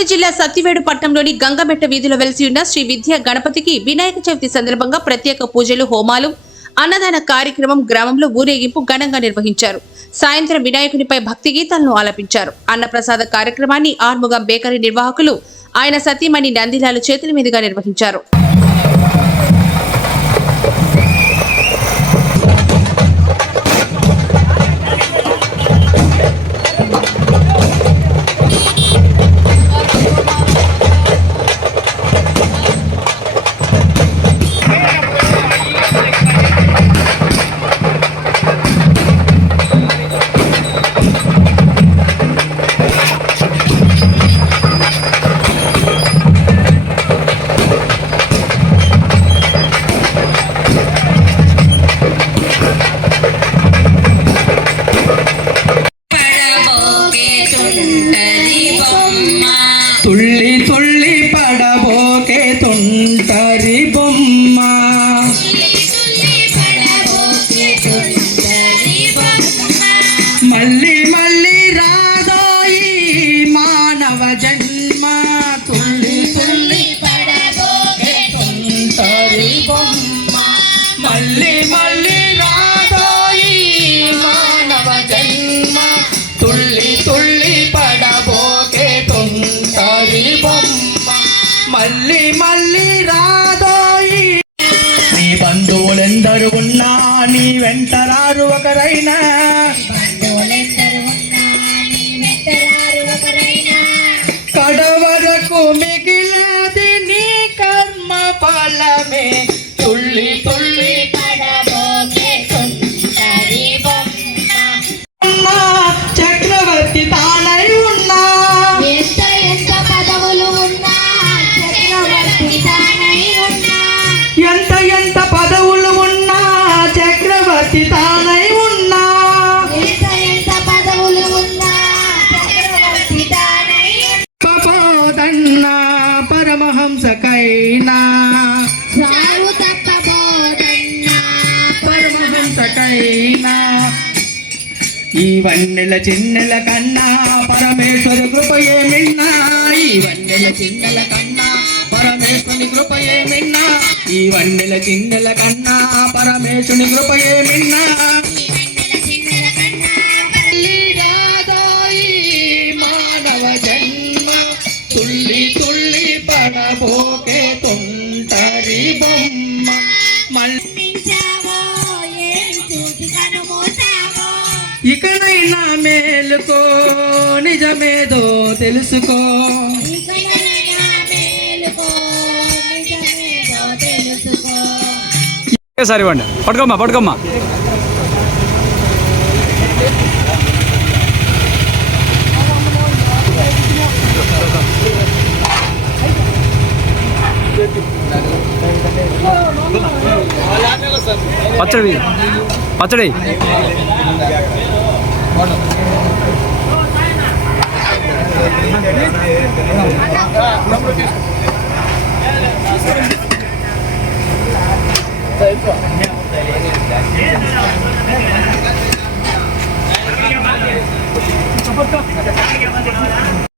పెద్దపల్లి జిల్లా సత్తివేడు పట్టణంలోని గంగమెట్ట వీధిలో వెలిసి ఉన్న శ్రీ విద్యా గణపతికి వినాయక చవితి సందర్భంగా ప్రత్యేక పూజలు హోమాలు అన్నదాన కార్యక్రమం గ్రామంలో ఊరేగింపు ఘనంగా నిర్వహించారు. సాయంత్రం వినాయకునిపై భక్తి గీతాలను ఆలపించారు. అన్నప్రసాద కార్యక్రమాన్ని ఆర్ముగం బేకరీ నిర్వాహకులు ఆయన సతీమణి నందిలాలు చేతుల మీదుగా నిర్వహించారు. జన్మ తుళ్ళి తుల్లి పడబోకే బొమ్మ. మళ్ళీ మళ్ళీ రాదోయి మానవ జన్మ తుళ్ళి తుళ్ళి పడబోకే తుంటరి బొమ్మ. మళ్ళీ మళ్ళీ రాదోయి నీ బంధువులెందరు ఉన్నా నీ వెంట రారు ఒకరైనా బంధువులెందరు చక్రవర్తి తానై ఉన్నా. ఎంత ఎంత పదవులు ఉన్నా. చక్రవర్తి తానై ఉన్నా. ఎంత ఎంత ఈ వన్నెల చిన్నెల కన్నా పరమేశ్వరి కృపయే మిన్నా. ఈ వన్నెల చిన్నెల కన్నా పరమేశ్వరుని కృపయే మిన్నా. ఈ వన్నెల చిన్నెల కన్నా పరమేశ్వరుని కృపయే మిన్నా. మానవ జన్మ. తుల్లి తుల్లి పడబోకే ఇకనైనా మేలుకో నిజమేదో తెలుసుకో. సరే ఇవ్వండి. పట్టుకోమ్మా పట్టుకోమ్మా. పచ్చడి. పచ్చడి. Thank you.